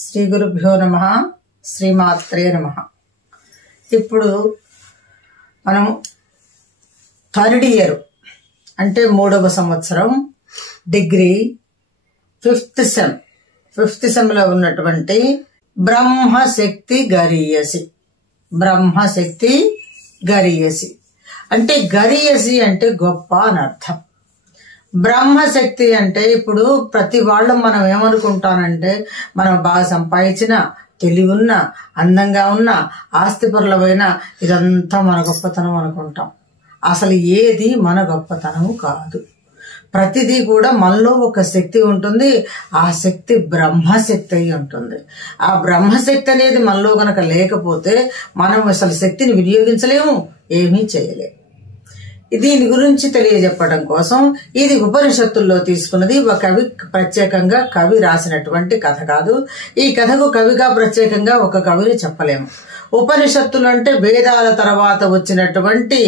శ్రీ గురుభ్యో నమః. శ్రీమాత్రే నమః. ఇప్పుడు మనం థర్డ్ ఇయర్ అంటే 3వ సంవత్సరం డిగ్రీ ఫిఫ్త్ సెమ్లో ఉన్నటువంటి బ్రహ్మశక్తి గరీయసి అంటే గరీయసి అంటే గొప్ప అని అర్థం. బ్రహ్మశక్తి అంటే ఇప్పుడు ప్రతి వాళ్ళు మనం ఏమనుకుంటానంటే మనం బాగా సంపాదించిన, తెలివి ఉన్న, అందంగా ఉన్న, ఆస్తిపరులమైన ఇదంతా మన గొప్పతనం అనుకుంటాం. అసలు ఏది మన గొప్పతనము కాదు. ప్రతిదీ కూడా మనలో ఒక శక్తి ఉంటుంది. ఆ శక్తి బ్రహ్మశక్తి అయి ఉంటుంది. ఆ బ్రహ్మశక్తి అనేది మనలో గనక లేకపోతే మనం అసలు శక్తిని వినియోగించలేము, ఏమీ చేయలేము. దీని గురించి తెలియజెప్పడం కోసం ఇది ఉపనిషత్తుల్లో తీసుకున్నది. ఒక ప్రత్యేకంగా కవి రాసినటువంటి కథ కాదు. ఈ కథకు కవిగా ప్రత్యేకంగా ఒక కవిని చెప్పలేము. ఉపనిషత్తులు అంటే వేదాల తర్వాత వచ్చినటువంటి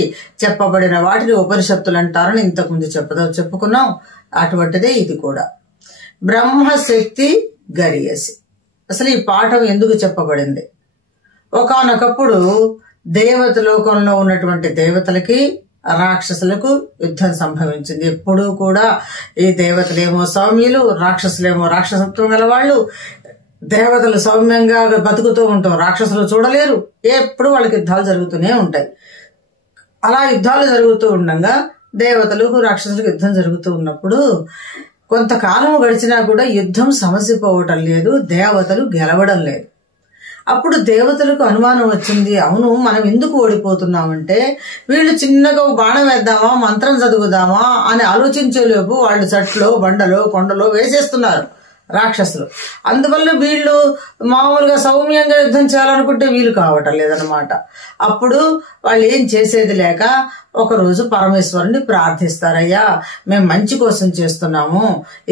చెప్పబడిన వాటిని ఉపనిషత్తులు అంటారని ఇంతకుముందు చెప్పుకున్నాం. అటువంటిదే ఇది కూడా. బ్రహ్మశక్తి గరీయసి. అసలు ఈ పాఠం ఎందుకు చెప్పబడింది? ఒకానొకప్పుడు దేవతలోకంలో ఉన్నటువంటి దేవతలకి రాక్షసులకు యుద్ధం సంభవించింది. ఎప్పుడూ కూడా ఈ దేవతలేమో సౌమ్యులు, రాక్షసులేమో రాక్షసత్వం గల వాళ్ళు. దేవతలు సౌమ్యంగా బతుకుతూ ఉంటాం, రాక్షసులు చూడలేరు. ఎప్పుడు వాళ్ళకి యుద్ధాలు జరుగుతూనే ఉంటాయి. అలా యుద్ధాలు జరుగుతూ ఉండగా దేవతలకు రాక్షసులకు యుద్ధం జరుగుతూ ఉన్నప్పుడు కొంతకాలం గడిచినా కూడా యుద్ధం సమసిపోవటం లేదు, దేవతలు గెలవడం లేదు. అప్పుడు దేవతలకు అనుమానం వచ్చింది. అవును, మనం ఎందుకు ఓడిపోతున్నామంటే వీళ్ళు చిన్నగా బాణం వేద్దామా, మంత్రం చదువుదామా అని ఆలోచించేలోపు వాళ్ళు చెట్లో, బండలో, కొండలో వేసేస్తున్నారు రాక్షసులు. అందువల్ల వీళ్ళు మామూలుగా సౌమ్యంగా యుద్ధం చేయాలనుకుంటే వీలు కావటం లేదనమాట. అప్పుడు వాళ్ళు ఏం చేసేది లేక ఒకరోజు పరమేశ్వరుని ప్రార్థిస్తారయ్యా, మేము మంచి కోసం చేస్తున్నాము,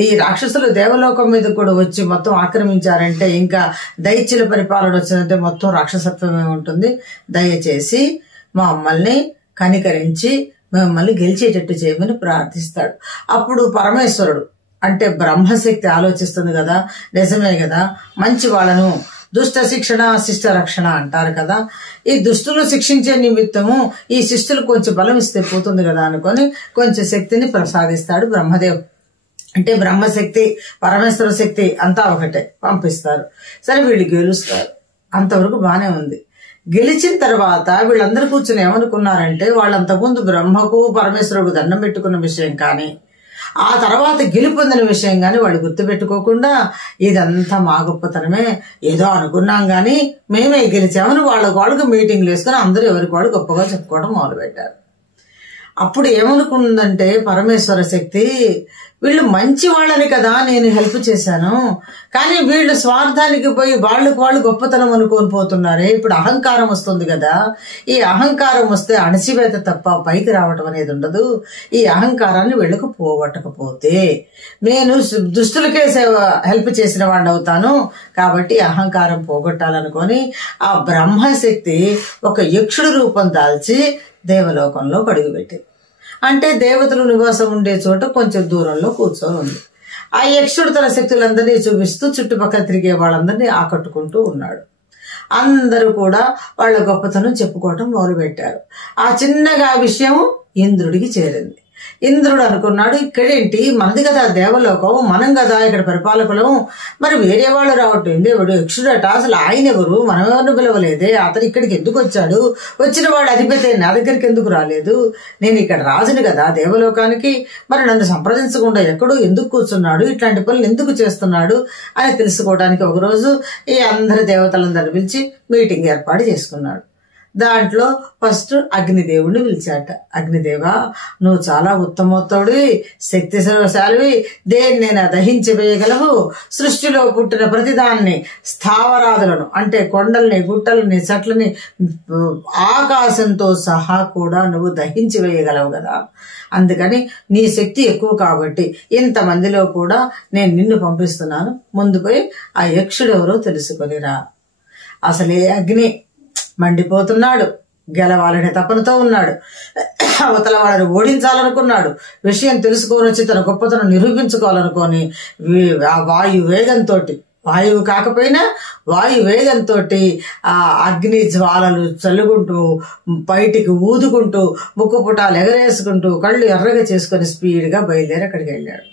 ఈ రాక్షసులు దేవలోకం మీద కూడా వచ్చి మొత్తం ఆక్రమించారంటే ఇంకా దైత్యుల పరిపాలన వచ్చిందంటే మొత్తం రాక్షసత్వమే ఉంటుంది. దయచేసి మమ్మల్ని కనికరించి మమ్మల్ని గెలిచేటట్టు చేయమని ప్రార్థిస్తాడు. అప్పుడు పరమేశ్వరుడు అంటే బ్రహ్మశక్తి ఆలోచిస్తుంది కదా, నిజమే కదా, మంచి వాళ్ళను దుష్ట శిక్షణ శిష్ట రక్షణ అంటారు కదా, ఈ దుష్టులు శిక్షించే నిమిత్తము ఈ శిష్టులు కొంచెం బలం ఇస్తే పోతుంది కదా అనుకొని కొంచెం శక్తిని ప్రసాదిస్తాడు బ్రహ్మదేవ్. అంటే బ్రహ్మశక్తి, పరమేశ్వర శక్తి అంతా ఒకటే పంపిస్తారు. సరే, వీళ్ళు గెలుస్తారు. అంతవరకు బానే ఉంది. గెలిచిన తర్వాత వీళ్ళందరూ కూర్చొని ఏమనుకున్నారంటే వాళ్ళంతకుముందు బ్రహ్మకు పరమేశ్వరుడు దండం పెట్టుకున్న విషయం కానీ ఆ తర్వాత గెలుపొందిన విషయం గాని వాళ్ళు గుర్తుపెట్టుకోకుండా ఇదంతా మా గొప్పతనమే, ఏదో అనుకున్నాం గాని మేమే గెలిచామని వాళ్ళకు మీటింగ్లు వేసుకుని అందరూ ఎవరికి వాళ్ళు గొప్పగా చెప్పుకోవడం మొదలుపెట్టారు. అప్పుడు ఏమనుకుందంటే పరమేశ్వర శక్తి, వీళ్ళు మంచి వాళ్ళని కదా నేను హెల్ప్ చేశాను, కానీ వీళ్ళు స్వార్థానికి పోయి వాళ్ళకు వాళ్ళు గొప్పతనం అనుకొని పోతున్నారే. ఇప్పుడు అహంకారం వస్తుంది కదా, ఈ అహంకారం వస్తే అణచివేత తప్ప పైకి రావటం అనేది ఉండదు. ఈ అహంకారాన్ని వీళ్ళకు పోగొట్టకపోతే నేను దుష్టులకే హెల్ప్ చేసిన వాడిని అవుతాను. కాబట్టి అహంకారం పోగొట్టాలనుకొని ఆ బ్రహ్మశక్తి ఒక యక్షుడు రూపం దాల్చి దేవలోకంలో అడుగుపెట్టింది. అంటే దేవతలు నివాసం ఉండే చోట కొంచెం దూరంలో కూర్చొని ఉంది. ఆ యక్షుడు తన శక్తులందరినీ చూపిస్తూ చుట్టుపక్కల తిరిగే వాళ్ళందరినీ ఆకట్టుకుంటూ ఉన్నాడు. అందరూ కూడా వాళ్ళ గొప్పతనం చెప్పుకోవటం మొదలుపెట్టారు. ఆ చిన్నగా విషయం ఇంద్రుడికి చేరింది. ఇంద్రుడు అనుకున్నాడు, ఇక్కడేంటి, మనది కదా దేవలోకం, మనం కదా ఇక్కడ పరిపాలకులం, మరి వేరే వాళ్ళు రావటం దేవుడు యక్షుడట, అసలు ఆయన ఎవరు, మనం ఎవరిని పిలవలేదే, అతను ఇక్కడికి ఎందుకు వచ్చాడు, వచ్చిన వాడు అధిపతి నా దగ్గరికి ఎందుకు రాలేదు, నేను ఇక్కడ రాజుని కదా దేవలోకానికి, మరి నన్ను సంప్రదించకుండా ఎక్కడో ఎందుకు కూర్చున్నాడు, ఇట్లాంటి పనులు ఎందుకు చేస్తున్నాడు అని తెలుసుకోవడానికి ఒకరోజు ఈ అందరి దేవతలందరూ పిలిచి మీటింగ్ ఏర్పాటు చేసుకున్నాడు. దాంట్లో ఫస్ట్ అగ్నిదేవుడిని పిలిచాట. అగ్నిదేవా, నువ్వు చాలా ఉత్తమోత్తముడివి, శక్తిశాలివి, దేన్నైనా దహించివేయగలవు, సృష్టిలో పుట్టిన ప్రతిదాన్ని, స్థావరాదులను అంటే కొండల్ని, గుట్టలని, చెట్లని, ఆకాశంతో సహా కూడా నువ్వు దహించివేయగలవు కదా. అందుకని నీ శక్తి ఎక్కువ కాబట్టి ఇంతమందిలో కూడా నేను నిన్ను పంపిస్తున్నాను, ముందు పోయి ఆ యక్షుడు ఎవరో తెలుసుకొనిరా. అసలే అగ్ని మండిపోతున్నాడు, గెలవాలనే తపనతో ఉన్నాడు. అవతల వాళ్ళని ఓడించాలనుకున్నాడు. విషయం తెలుసుకొని వచ్చి తన గొప్పతనం నిరూపించుకోవాలనుకొని ఆ వాయు వేగంతో వాయువు కాకపోయినా వాయు వేగంతో ఆ అగ్ని జ్వాలలు చల్లుకుంటూ బయటికి ఊదుకుంటూ ముక్కు పుటాలు ఎగరేసుకుంటూ కళ్ళు ఎర్రగా చేసుకుని స్పీడ్గా బయలుదేరి అక్కడికి వెళ్ళాడు.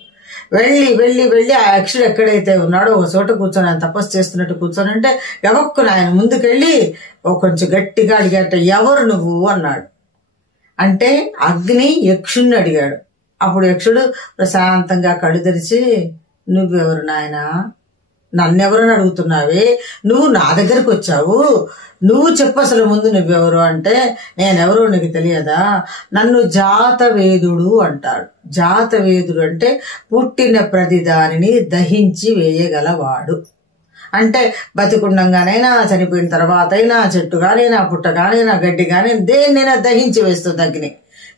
వెళ్ళి ఆ యక్షుడు ఎక్కడైతే ఉన్నాడో ఒక చోట కూర్చొని ఆయన తపస్సు చేస్తున్నట్టు కూర్చొని అంటే ఎవక్కున ఆయన ముందుకెళ్ళి కొంచెం గట్టిగా అడిగాట, ఎవరు నువ్వు అన్నాడు. అంటే అగ్ని యక్షుణ్ణి అడిగాడు. అప్పుడు యక్షుడు ప్రశాంతంగా కళ్ళు తెరిచి, నువ్వెవరు నాయనా, నన్నెవరని అడుగుతున్నావే, నువ్వు నా దగ్గరకు వచ్చావు, నువ్వు చెప్పు అసలు ముందు నువ్వెవరు అంటే, నేనెవరో నీకు తెలియదా, నన్ను జాతవేదుడు అంటాడు. జాతవేదుడు అంటే పుట్టిన ప్రతి దానిని దహించి వేయగలవాడు. అంటే బతికుండంగానైనా చనిపోయిన తర్వాత అయినా చెట్టుగానైనా పుట్టగానైనా గడ్డిగానైనా దేన్నైనా దహించి వేస్తుంది అగ్ని.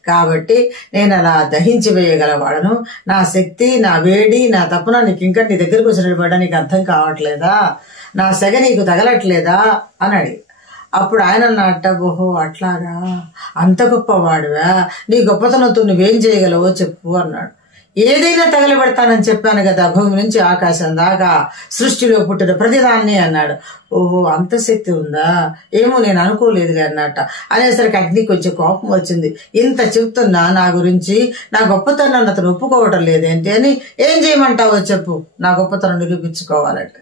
కాబట్టి నేను అలా దహించి వేయగలవాడను. నా శక్తి, నా వేడి, నా తపన నీకు ఇంకా నీ దగ్గరకు వచ్చినట్టు నీకు అర్థం కావట్లేదా, నా సెగ నీకు తగలట్లేదా అని అడిగి. అప్పుడు ఆయన అన్నట్ట, ఓహో అట్లాగా, అంత గొప్పవాడువా, నీ గొప్పతనంతో నువ్వేం చేయగలవో చెప్పు అన్నాడు. ఏదైనా తగలబెడతానని చెప్పాను కదా, భూమి నుంచి ఆకాశం దాకా సృష్టిలో పుట్టిన ప్రతిదాన్ని అన్నాడు. ఓహో అంత శక్తి ఉందా, ఏమో నేను అనుకోలేదులే అన్నట్ట. అనేసరికి అగ్నికి కొంచెం కోపం వచ్చింది. ఇంత చెప్తున్నా నా గురించి, నా గొప్పతనాన్ని అతను ఒప్పుకోవటం లేదేంటి అని, ఏం చేయమంటావో చెప్పు, నా గొప్పతనం నిరూపించుకోవాలంటే.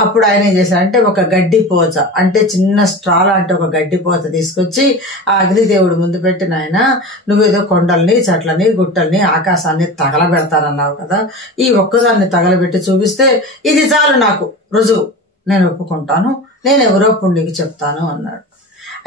అప్పుడు ఆయన ఏం చేశాడంటే ఒక గడ్డి పోచ, అంటే చిన్న స్ట్రా లాంటి ఒక గడ్డి పోచ తీసుకొచ్చి ఆ అగ్నిదేవుడు ముందు పెట్టిన, ఆయన నువ్వేదో కొండల్ని, చెట్లని, గుట్టల్ని, ఆకాశాన్ని తగలబెడతానన్నావు కదా, ఈ ఒక్కదాన్ని తగలబెట్టి చూపిస్తే ఇది చాలు నాకు రుజువు, నేను ఒప్పుకుంటాను, నేను ఎవరో పుణ్యకి చెప్తాను అన్నాడు.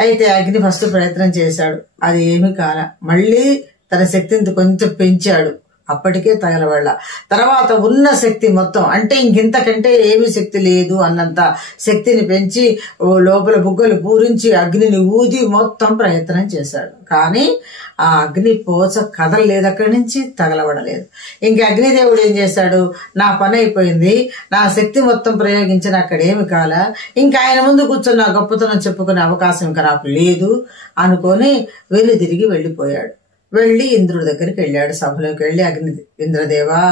అయితే అగ్ని ఫస్ట్ ప్రయత్నం చేశాడు, అది ఏమీ కాల. మళ్ళీ తన శక్తిని కొంచెం పెంచాడు, అప్పటికే తగలబడ. తర్వాత ఉన్న శక్తి మొత్తం, అంటే ఇంకింతకంటే ఏమీ శక్తి లేదు అన్నంత శక్తిని పెంచి లోపల బుగ్గలు పూరించి అగ్నిని ఊది మొత్తం ప్రయత్నం చేశాడు. కానీ ఆ అగ్ని పోచ కదలలేదు, అక్కడి నుంచి తగలబడలేదు. ఇంక అగ్నిదేవుడు ఏం చేశాడు, నా పని అయిపోయింది, నా శక్తి మొత్తం ప్రయోగించిన అక్కడేమి కాల, ఇంకా ఆయన ముందు కూర్చొని నా గొప్పతనం చెప్పుకునే అవకాశం ఇంకా నాకు లేదు అనుకొని తిరిగి వెళ్ళిపోయాడు. వెళ్ళి ఇంద్రుడి దగ్గరికి వెళ్ళాడు. సభలోకి వెళ్ళి, ఇంద్రదేవా,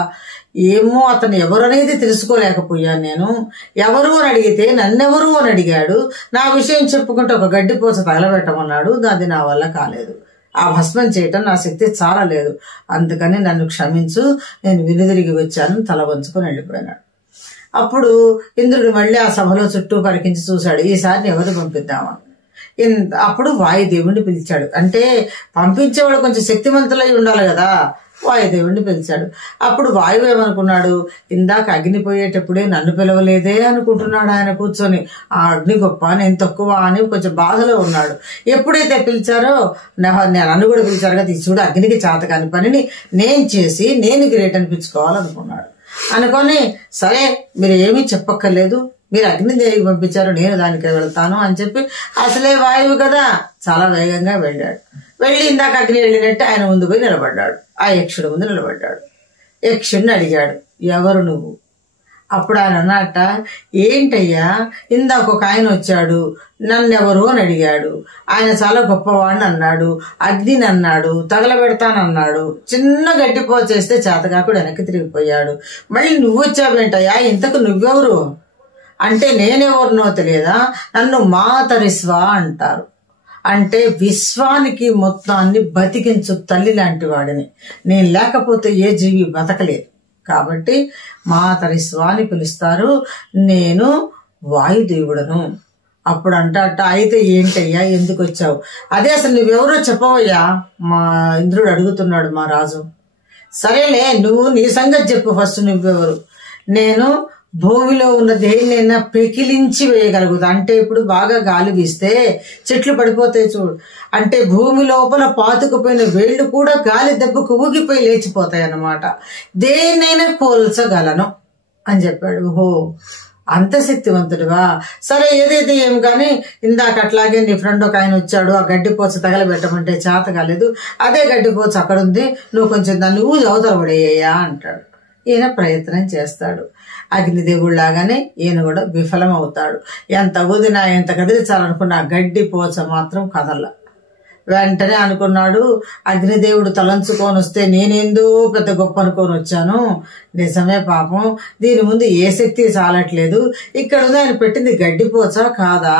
ఏమో అతను ఎవరు అనేది తెలుసుకోలేకపోయాను, నేను ఎవరు అని అడిగితే నన్నెవరు అని అడిగాడు, నా విషయం చెప్పుకుంటే ఒక గడ్డిపోచ తగలబెట్టమన్నాడు, అది నా వల్ల కాలేదు, ఆ భస్మం చేయటం నా శక్తి చాలా లేదు, అందుకని నన్ను క్షమించు, నేను వెనుదిరిగి వచ్చాను, తల వంచుకొని వెళ్ళిపోయినాడు. అప్పుడు ఇంద్రుడు మళ్ళీ ఆ సభలో చుట్టూ పరికించి చూశాడు, ఈసారి ఎవరు పంపిద్దామా. అప్పుడు వాయుదేవుడిని పిలిచాడు. అంటే పంపించేవాడు కొంచెం శక్తివంతులై ఉండాలి కదా, వాయుదేవుడిని పిలిచాడు. అప్పుడు వాయువు ఏమనుకున్నాడు, ఇందాక అగ్ని పోయేటప్పుడే నన్ను పిలవలేదే అనుకుంటున్నాడు ఆయన కూర్చొని, ఆ అగ్ని గొప్ప నేను తక్కువ అని కొంచెం బాధలో ఉన్నాడు. ఎప్పుడైతే పిలిచారో, నన్ను కూడా పిలిచారు కదా, చూడు అగ్నికి చేత కాని పనిని నేను చేసి నేను గ్రేట్ అనిపించుకోవాలనుకున్నాడు. అనుకొని సరే మీరు ఏమీ చెప్పక్కర్లేదు, మీరు అగ్నిదేవికి పంపించారు, నేను దానికే వెళ్తాను అని చెప్పి, అసలే వాయువు కదా చాలా వేగంగా వెళ్ళాడు. వెళ్ళి ఇందాక అగ్ని వెళ్ళినట్టు ఆయన ముందు పోయి నిలబడ్డాడు, ఆ యక్షుడు ముందు నిలబడ్డాడు. యక్షుడిని అడిగాడు, ఎవరు నువ్వు. అప్పుడు ఆయన అన్నట్ట, ఏంటయ్యా, ఇందాక ఒక ఆయన వచ్చాడు, నన్నెవరు అని అడిగాడు, ఆయన చాలా గొప్పవాడిని అన్నాడు, అగ్నిని అన్నాడు, తగలబెడతానన్నాడు, చిన్న గడ్డిపోచేస్తే చేతగాకుడు వెనక్కి తిరిగిపోయాడు, మళ్ళీ నువ్వు వచ్చావేంటయ్యా, ఇంతకు నువ్వెవరు అంటే, నేనెవరినో తెలియదా, నన్ను మాతరిస్వ అంటారు. అంటే విశ్వానికి మొత్తాన్ని బతికించు తల్లి లాంటి వాడిని, నేను లేకపోతే ఏ జీవి బతకలేదు, కాబట్టి మాతరిస్వ అని పిలుస్తారు, నేను వాయుదేవుడను. అప్పుడు అంట, అయితే ఏంటయ్యా, ఎందుకు వచ్చావు, అదే అసలు నువ్వెవరో చెప్పవయ్యా, మా ఇంద్రుడు అడుగుతున్నాడు మా రాజు. సరేలే, నువ్వు నీ సంగతి చెప్పు ఫస్ట్, నువ్వెవరు. నేను భూమిలో ఉన్న దేన్నైనా పెకిలించి వేయగలుగుతా, అంటే ఇప్పుడు బాగా గాలి వీస్తే చెట్లు పడిపోతాయి చూడు, అంటే భూమి లోపల పాతుకుపోయిన వేళ్లు కూడా గాలి దెబ్బకు ఊగిపోయి లేచిపోతాయి అన్నమాట, దేన్నైనా కోల్చగలను అని చెప్పాడు. ఓహో అంత శక్తివంతుడివా, సరే ఏదైతే ఏం కానీ, ఇందాక అట్లాగే నీ ఫ్రెండ్ ఒక ఆయన వచ్చాడు, ఆ గడ్డిపోచ తగలబెట్టమంటే చేత కాలేదు, అదే గడ్డిపోచ అక్కడ ఉంది, నువ్వు కొంచెం దాన్ని ఊది అవతల పడేయ్యా అంటాడు. ఈయన ప్రయత్నం చేస్తాడు, అగ్నిదేవుడు లాగానే ఈయన కూడా విఫలం అవుతాడు. ఎంత ఊదినా ఎంత కదిలించాలనుకున్న ఆ గడ్డి పోచ మాత్రం కదల. వెంటనే అనుకున్నాడు, అగ్నిదేవుడు తలంచుకొని వస్తే నేనేందో పెద్ద గొప్ప అనుకొని వచ్చాను, నిజమే పాపం, దీని ముందు ఏ శక్తి చాలట్లేదు, ఇక్కడ ఉంది ఆయన పెట్టింది గడ్డిపోచా కాదా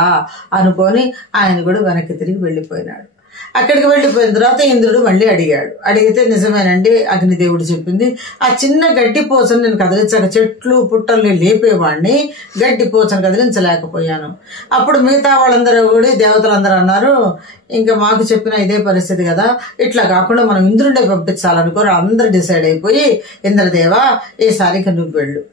అనుకొని ఆయన కూడా వెనక్కి తిరిగి వెళ్ళిపోయినాడు. అక్కడికి వెళ్ళిపోయిన తర్వాత ఇంద్రుడు మళ్ళీ అడిగాడు. అడిగితే నిజమేనండి, అగ్నిదేవుడు చెప్పింది, ఆ చిన్న గడ్డి పోచను నేను కదిలించక చెట్లు పుట్టల్ని లేపేవాడిని, గడ్డి పోచను కదిలించలేకపోయాను. అప్పుడు మిగతా వాళ్ళందరూ కూడా దేవతలందరూ అన్నారు, ఇంకా మాకు చెప్పిన ఇదే పరిస్థితి కదా, ఇట్లా కాకుండా మనం ఇంద్రుడే పంపించాలనుకోరు. అందరూ డిసైడ్ అయిపోయి, ఇంద్రదేవా ఈసారికి నువ్వు వెళ్ళు,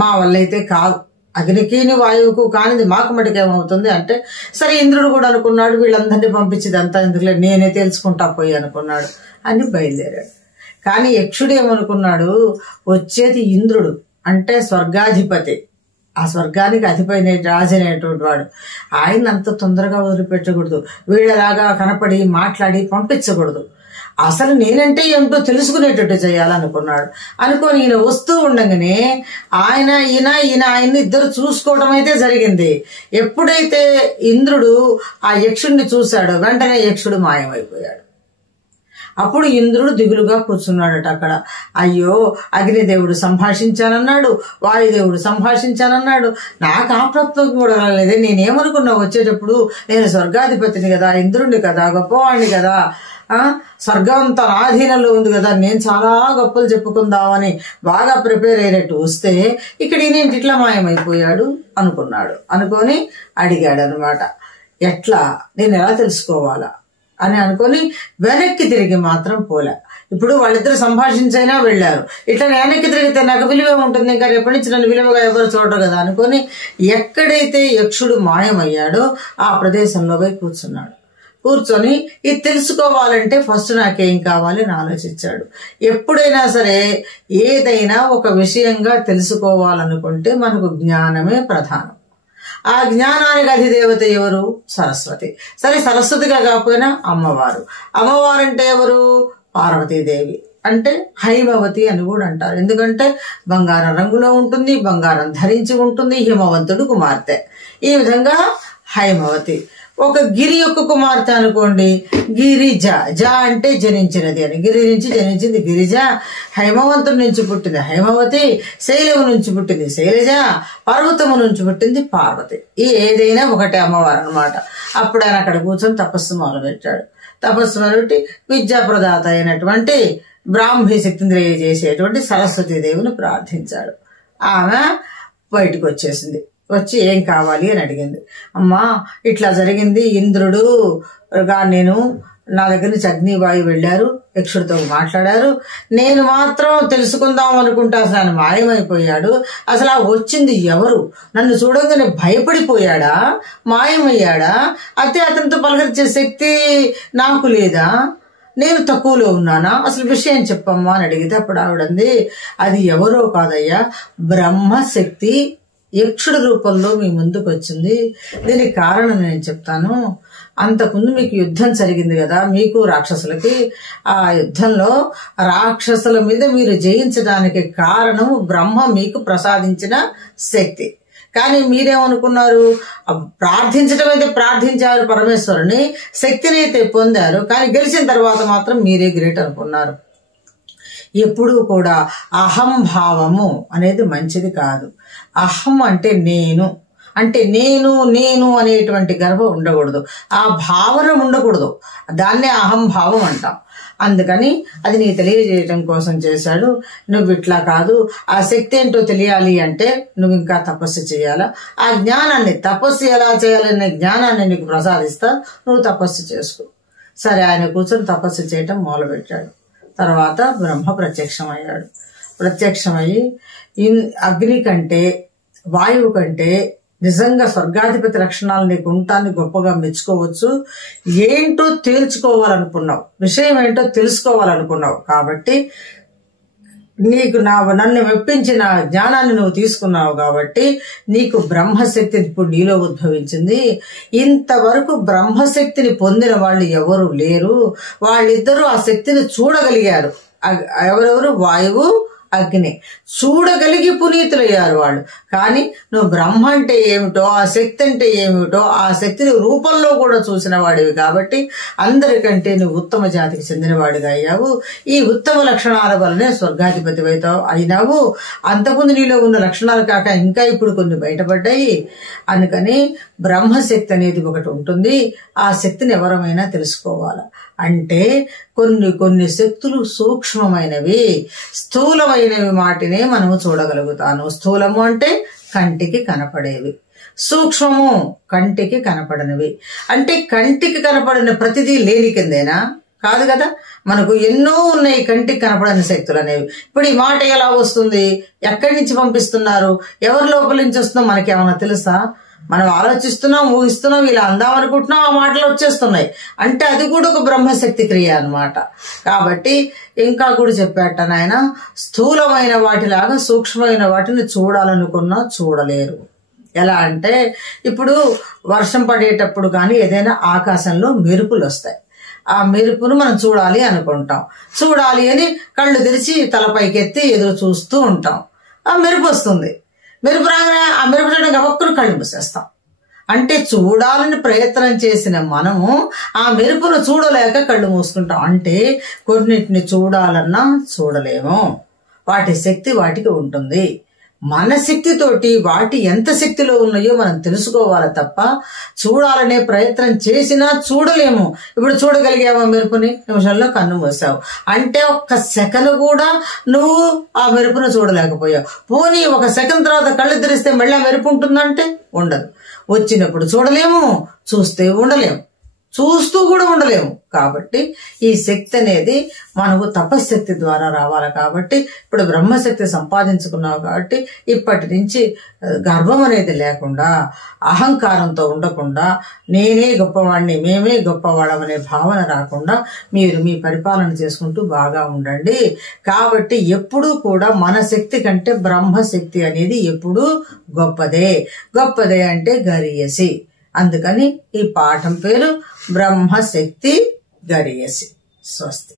మా వల్ల అయితే కాదు, అగ్నికి వాయువుకు కానిది మాకు మటుకేమవుతుంది అంటే, సరే ఇంద్రుడు కూడా అనుకున్నాడు, వీళ్ళందరినీ పంపించేదంతా ఎందుకులే నేనే తెలుసుకుంటా పోయి అనుకున్నాడు అని బయలుదేరాడు. కానీ యక్షుడు ఏమనుకున్నాడు, వచ్చేది ఇంద్రుడు అంటే స్వర్గాధిపతి, ఆ స్వర్గానికి అధిపతి రాజు అనేటువంటి వాడు, ఆయన అంత తొందరగా వదిలిపెట్టకూడదు, వీళ్ళలాగా కనపడి మాట్లాడి పంపించకూడదు, అసలు నేనంటే ఏమిటో తెలుసుకునేటట్టు చేయాలనుకున్నాడు. అనుకొని ఈయన వస్తూ ఉండగానే ఆయన్ని ఇద్దరు చూసుకోవడం అయితే జరిగింది. ఎప్పుడైతే ఇంద్రుడు ఆ యక్షుడిని చూశాడో వెంటనే యక్షుడు మాయమైపోయాడు. అప్పుడు ఇంద్రుడు దిగులుగా కూర్చున్నాడట అక్కడ. అయ్యో, అగ్నిదేవుడు సంభాషించానన్నాడు, వాయుదేవుడు సంభాషించానన్నాడు, నాకు ఆ ప్రాప్తం కూడా రాలేదే, నేనేమనుకున్నా వచ్చేటప్పుడు నేను స్వర్గాధిపతిని కదా, ఇంద్రుడిని కదా, గొప్పవాణ్ణి కదా, స్వర్గం అంతా ఆధీనంలో ఉంది కదా, నేను చాలా గొప్పలు చెప్పుకుందామని బాగా ప్రిపేర్ అయినట్టు వస్తే ఇక్కడ ఈయన ఇట్లా మాయమైపోయాడు అనుకున్నాడు. అనుకొని అడిగాడు అనమాట, ఎట్లా, నేను ఎలా తెలుసుకోవాలా అని అనుకొని వెనక్కి తిరిగి మాత్రం పోలే. ఇప్పుడు వాళ్ళిద్దరు సంభాషించైనా వెళ్ళారు, ఇట్లా వెనక్కి తిరిగితే నాకు విలువ ఉంటుంది, ఇంకా రేపటి నుంచి నన్ను విలువగా ఎవరు చూడరు కదా అనుకొని ఎక్కడైతే యక్షుడు మాయమయ్యాడో ఆ ప్రదేశంలో పోయి కూర్చున్నాడు. కూర్చొని ఇది తెలుసుకోవాలంటే ఫస్ట్ నాకేం కావాలి అని ఆలోచించాడు. ఎప్పుడైనా సరే ఏదైనా ఒక విషయంగా తెలుసుకోవాలనుకుంటే మనకు జ్ఞానమే ప్రధానం. ఆ జ్ఞానానికి అధిదేవత ఎవరు? సరస్వతి. సరే, సరస్వతిగా కాకపోయినా అమ్మవారు. అమ్మవారు అంటే ఎవరు? పార్వతీదేవి. అంటే హైమవతి అని కూడా అంటారు, ఎందుకంటే బంగారం రంగులో ఉంటుంది, బంగారం ధరించి ఉంటుంది, హిమవంతుడు కుమార్తె. ఈ విధంగా హైమవతి. ఒక గిరి యొక్క కుమార్తె అనుకోండి, గిరిజ. జ అంటే జనించినది అని, గిరి నుంచి జనించింది గిరిజ, హైమవంతుడి నుంచి పుట్టింది హైమవతి, శైలము నుంచి పుట్టింది శైలజ, పర్వతము నుంచి పుట్టింది పార్వతి. ఈ ఏదైనా ఒకటే అమ్మవారు అనమాట. అప్పుడు ఆయన అక్కడ కూర్చొని తపస్సు మొదలుపెట్టాడు. తపస్సు మొదలుపెట్టి విద్యాప్రదాత అయినటువంటి బ్రాహ్మీ శక్తిని తెలియజేసేటువంటి సరస్వతీదేవిని ప్రార్థించాడు. ఆమె బయటకు వచ్చేసింది. వచ్చి ఏం కావాలి అని అడిగింది. అమ్మా, ఇట్లా జరిగింది, ఇంద్రుడు నేను నా దగ్గర నుంచి అగ్నివాయు వెళ్ళారు, యక్షుడితో మాట్లాడారు, నేను మాత్రం తెలుసుకుందాం అనుకుంటా అసలు ఆయన మాయమైపోయాడు, అసలు ఆ వచ్చింది ఎవరు, నన్ను చూడంగానే భయపడిపోయాడా, మాయమయ్యాడా, అయితే అతనితో పలకరించే శక్తి నాకు లేదా, నేను తక్కువలో ఉన్నానా, అసలు విషయం చెప్పమ్మా అని అడిగితే అప్పుడు ఆవిడంది, అది ఎవరో కాదయ్యా, బ్రహ్మశక్తి యక్షుడి రూపంలో మీ ముందుకు వచ్చింది. దీనికి కారణం నేను చెప్తాను. అంతకుముందు మీకు యుద్ధం జరిగింది కదా, మీకు రాక్షసులకి. ఆ యుద్ధంలో రాక్షసుల మీద మీరు జయించడానికి కారణము బ్రహ్మ మీకు ప్రసాదించిన శక్తి. కానీ మీరేమనుకున్నారు, ప్రార్థించడం అయితే ప్రార్థించారు పరమేశ్వరుని, శక్తిని అయితే పొందారు, కానీ గెలిచిన తర్వాత మాత్రం మీరే గ్రేట్ అనుకున్నారు. ఎప్పుడూ కూడా అహంభావము అనేది మంచిది కాదు. అహం అంటే నేను, అంటే నేను నేను అనేటువంటి గర్వం ఉండకూడదు, ఆ భావన ఉండకూడదు, దాన్నే అహంభావం అంటాం. అందుకని అది నీకు తెలియజేయడం కోసం చేశాడు. నువ్వు ఇట్లా కాదు, ఆ శక్తి ఏంటో తెలియాలి అంటే నువ్వు ఇంకా తపస్సు చేయాలా, ఆ జ్ఞానాన్ని, తపస్సు ఎలా చేయాలనే జ్ఞానాన్ని నీకు ప్రసాదిస్తా, నువ్వు తపస్సు చేసుకో. సరే, ఆయన కూర్చొని తపస్సు చేయటం మొదలుపెట్టాడు. తర్వాత బ్రహ్మ ప్రత్యక్షమయ్యాడు. ప్రత్యక్షమయ్యి అగ్ని కంటే వాయువు కంటే నిజంగా స్వర్గాధిపతి లక్షణాలు నీకు ఉంటాన్ని గొప్పగా మెచ్చుకోవచ్చు, ఏంటో తేల్చుకోవాలనుకున్నావు, విషయం ఏంటో తెలుసుకోవాలనుకున్నావు, కాబట్టి నీకు నన్ను మెప్పించిన జ్ఞానాన్ని నువ్వు తీసుకున్నావు, కాబట్టి నీకు బ్రహ్మశక్తి ఇప్పుడు నీలో ఉద్భవించింది. ఇంతవరకు బ్రహ్మశక్తిని పొందిన వాళ్ళు ఎవరు లేరు, వాళ్ళిద్దరూ ఆ శక్తిని చూడగలిగారు. ఎవరెవరు? వాయువు, అగ్ని. చూడగలిగి పునీతులయ్యారు వాళ్ళు. కానీ నువ్వు బ్రహ్మ అంటే ఏమిటో, ఆ శక్తి అంటే ఏమిటో, ఆ శక్తిని రూపంలో కూడా చూసిన వాడివి కాబట్టి అందరికంటే నువ్వు ఉత్తమ జాతికి చెందినవాడిగా అయ్యావు. ఈ ఉత్తమ లక్షణాల వల్లనే స్వర్గాధిపతి అయినావు. అంతకుముందు నీలో ఉన్న లక్షణాలు కాక ఇంకా ఇప్పుడు కొన్ని బయటపడ్డాయి. అందుకని బ్రహ్మశక్తి అనేది ఒకటి ఉంటుంది. ఆ శక్తిని ఎవరమైనా తెలుసుకోవాలి. అంటే కొన్ని శక్తులు సూక్ష్మమైనవి, స్థూలమైనవి మాటినే మనము చూడగలుగుతాను. స్థూలము అంటే కంటికి కనపడేవి, సూక్ష్మము కంటికి కనపడనివి. అంటే కంటికి కనపడిన ప్రతిదీ లేని కిందేనా? కాదు కదా. మనకు ఎన్నో ఉన్నాయి కంటికి కనపడని శక్తులు అనేవి. ఇప్పుడు ఈ మాట ఎలా వస్తుంది, ఎక్కడి నుంచి పంపిస్తున్నారు, ఎవరి లోపల నుంచి వస్తుందో మనకేమన్నా తెలుసా? మనం ఆలోచిస్తున్నాం, ఊహిస్తున్నాం, ఇలా అందామనుకుంటున్నాం, ఆ మాటలు వచ్చేస్తున్నాయి. అంటే అది కూడా ఒక బ్రహ్మశక్తి క్రియ అన్నమాట. కాబట్టి ఇంకా కూడా చెప్పాట నాయన, స్థూలమైన వాటిలాగా సూక్ష్మమైన వాటిని చూడాలనుకున్నా చూడలేరు. ఎలా అంటే ఇప్పుడు వర్షం పడేటప్పుడు కానీ ఏదైనా ఆకాశంలో మెరుపులు వస్తాయి. ఆ మెరుపును మనం చూడాలి అనుకుంటాం. చూడాలి అని కళ్ళు తెరిచి తలపైకెత్తి ఎదురు చూస్తూ ఉంటాం. ఆ మెరుపు వస్తుంది. మెరుపు రాగానే ఆ మెరుపు చూడడానికి గబక్కున కళ్ళు మూసేస్తాం. అంటే చూడాలని ప్రయత్నం చేసిన మనము ఆ మెరుపును చూడలేక కళ్ళు మూసుకుంటాం. అంటే కొన్నిటిని చూడాలన్నా చూడలేము. వాటి శక్తి వాటికి ఉంటుంది. మన శక్తితోటి వాటి ఎంత శక్తిలో ఉన్నాయో మనం తెలుసుకోవాలి తప్ప చూడాలనే ప్రయత్నం చేసినా చూడలేము. ఇప్పుడు చూడగలిగావా మెరుపుని? నిమిషంలో కన్ను మూసావు. అంటే ఒక్క సెకండ్ కూడా నువ్వు ఆ మెరుపును చూడలేకపోయావు. పోనీ ఒక సెకండ్ తర్వాత కళ్ళు తెరిస్తే మళ్ళీ ఆ మెరుపు ఉంటుందంటే ఉండదు. వచ్చినప్పుడు చూడలేము, చూస్తే ఉండలేము, చూస్తూ కూడా ఉండలేము. కాబట్టి ఈ శక్తి అనేది మనకు తపశక్తి ద్వారా రావాలి. కాబట్టి ఇప్పుడు బ్రహ్మశక్తి సంపాదించుకున్నావు కాబట్టి ఇప్పటి నుంచి గర్వం అనేది లేకుండా, అహంకారంతో ఉండకుండా, నేనే గొప్పవాడిని, మేమే గొప్పవాళ్ళం అనే భావన రాకుండా మీరు మీ పరిపాలన చేసుకుంటూ బాగా ఉండండి. కాబట్టి ఎప్పుడూ కూడా మన శక్తి కంటే బ్రహ్మశక్తి అనేది ఎప్పుడూ గొప్పదే. గొప్పదే అంటే గరీయసి. అందుకని ఈ పాఠం పేరు బ్రహ్మశక్తి గరీయసి. స్వస్తి.